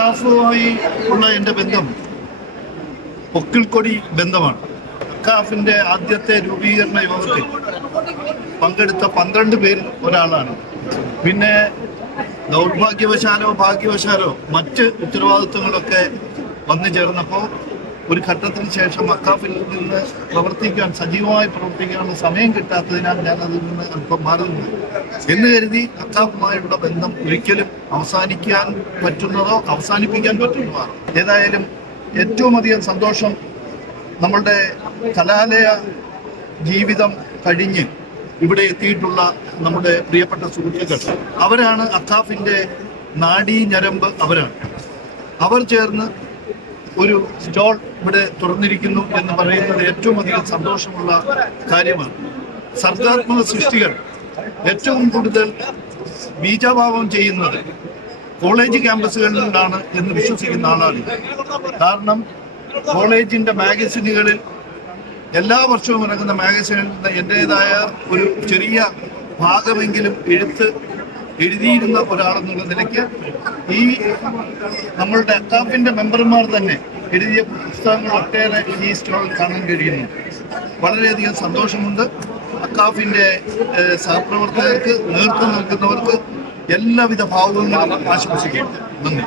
അക്കാഫുമായി ഉള്ള എൻ്റെ ബന്ധം പൊക്കിൾക്കൊടി ബന്ധമാണ്. അക്കാഫിൻ്റെ ആദ്യത്തെ രൂപീകരണ യോഗത്തിൽ പങ്കെടുത്ത 12 പേരിൽ ഒരാളാണ്. പിന്നെ ദൗർഭാഗ്യവശാലോ ഭാഗ്യവശാലോ മറ്റ് ഉത്തരവാദിത്വങ്ങളൊക്കെ വന്നു ചേർന്നപ്പോൾ ഒരു ഘട്ടത്തിന് ശേഷം അക്കാഫിൽ നിന്ന് സജീവമായി പ്രവർത്തിക്കാനുള്ള സമയം കിട്ടാത്തതിനാൽ ഞാൻ അതിൽ നിന്ന് അല്പം മാറി നിന്നു എന്ന് കരുതി അക്കാഫുമായുള്ള ബന്ധം ഒരിക്കലും അവസാനിക്കാൻ പറ്റുന്നതോ അവസാനിപ്പിക്കാൻ പറ്റുന്നതാണ്. ഏതായാലും ഏറ്റവും അധികം സന്തോഷം നമ്മളുടെ കലാലയ ജീവിതം കഴിഞ്ഞ് ഇവിടെ എത്തിയിട്ടുള്ള നമ്മുടെ പ്രിയപ്പെട്ട സുഹൃത്തുക്കൾ, അവരാണ് അക്കാഫിൻ്റെ നാഡീ ഞരമ്പ്. അവർ ചേർന്ന് ഒരു സ്റ്റോൾ ഇവിടെ തുറന്നിരിക്കുന്നു എന്ന് പറയുന്നത് ഏറ്റവും അധികം സന്തോഷമുള്ള കാര്യമാണ്. സർഗാത്മക സൃഷ്ടികൾ ഏറ്റവും കൂടുതൽ ബീജാഭാവം ചെയ്യുന്നത് കോളേജ് ക്യാമ്പസുകളിലാണ് എന്ന് വിശ്വസിക്കുന്ന ആളാണ്. കാരണം കോളേജിൻ്റെ മാഗസിനുകളിൽ എല്ലാ വർഷവും ഇറങ്ങുന്ന മാഗസിനിൽ നിന്ന് എൻ്റേതായ ഒരു ചെറിയ ഭാഗമെങ്കിലും എഴുതിയിരുന്ന ഒരാളെന്നുള്ള നിലയ്ക്ക് ഈ നമ്മളുടെ അക്കാഫിൻ്റെ മെമ്പർമാർ തന്നെ എഴുതിയ പുസ്തകങ്ങൾ ഒട്ടേറെ ഈ സ്റ്റോളിൽ കാണാൻ കഴിയുന്നു. വളരെയധികം സന്തോഷമുണ്ട്. അക്കാഫിൻ്റെ സഹപ്രവർത്തകർക്ക് നേതൃത്വം നൽകുന്നവർക്ക് എല്ലാവിധ ഭാവുകങ്ങളും ആശംസിക്കുന്നു. നന്ദി.